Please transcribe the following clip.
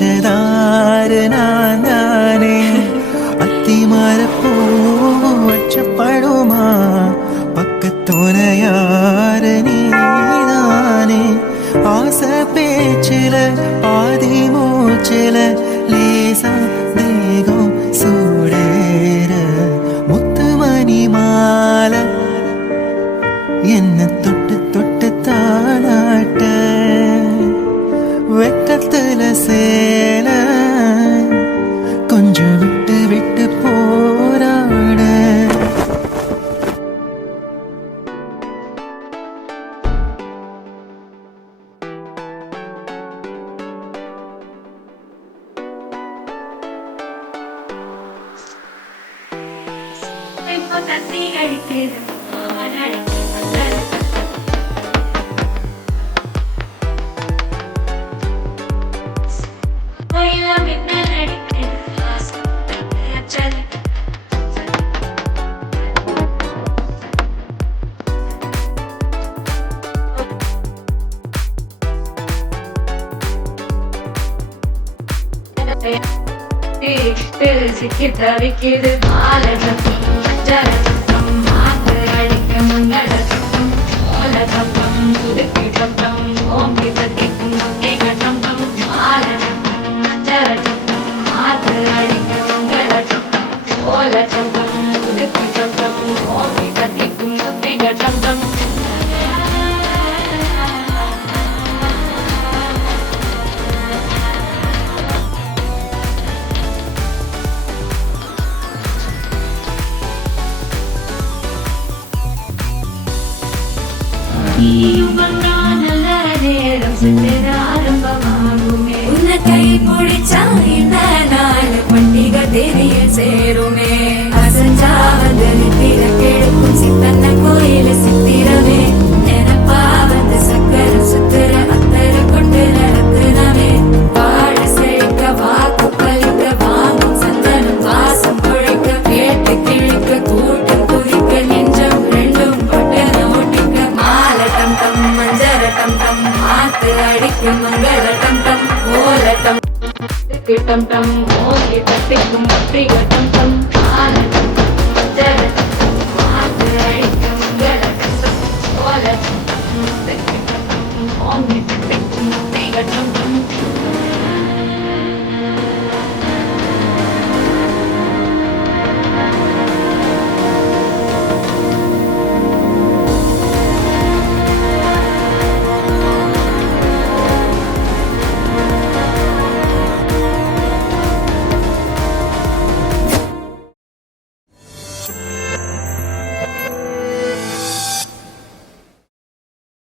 வச்சதாரு நான் தானே அத்திமரப்பூ வச்சப்படுமா பக்கத்துணையாரு நீதானே ஆசை பேச்சில பாதி மூச்சில லேசா தேகம் சூடேற முத்துமணி மாலை என்ன தொட்டு தொட்டு தாளாட்ட வெக்கத்துல சேல கொஞ்சம் விட்டு விட்டு போராட விக்கிது மாலகம் ஜலகம் மாத்து அடிக்க மங்களம் ஓலகம் துடுக்கிடம் ஓங்கி தத்திக்கும் ஏகடம் மாலகம் ஜலகம் மாத்து அடிக்க மங்களம் ஓலகம் துடுக்கிடம் ஓங்கி தத்திக்கும் ஏகடம் உன்னை கை பிடிச்சா இந்த நாள் பண்டிகை தெரியல் சேருமே அசஞ்சா வந்து நித்திர கெடுக்கும் சித்தன்ன கோயில சித்திரமே நினப்பா வந்து சக்கரம் சுத்துற அத்தர கொண்டு நடத்துனவே வாழ செழிக்க வாக்கு பலிக்க வாங்கும் சந்தனம் வாசம் குழைக்க கேட்டு கிழிக்க கூட்டம் குதிக்க நெஞ்சம் ரெண்டும் பட்டன ஒட்டிக்க மால டம் டம் மஞ்சர டம் டம் மாத்து அடிக்க மங்கள டம் டம் ஓல டம் டம் டம் ஓங்கி தட்டிக்கும் டம் டம் மால டம் டம்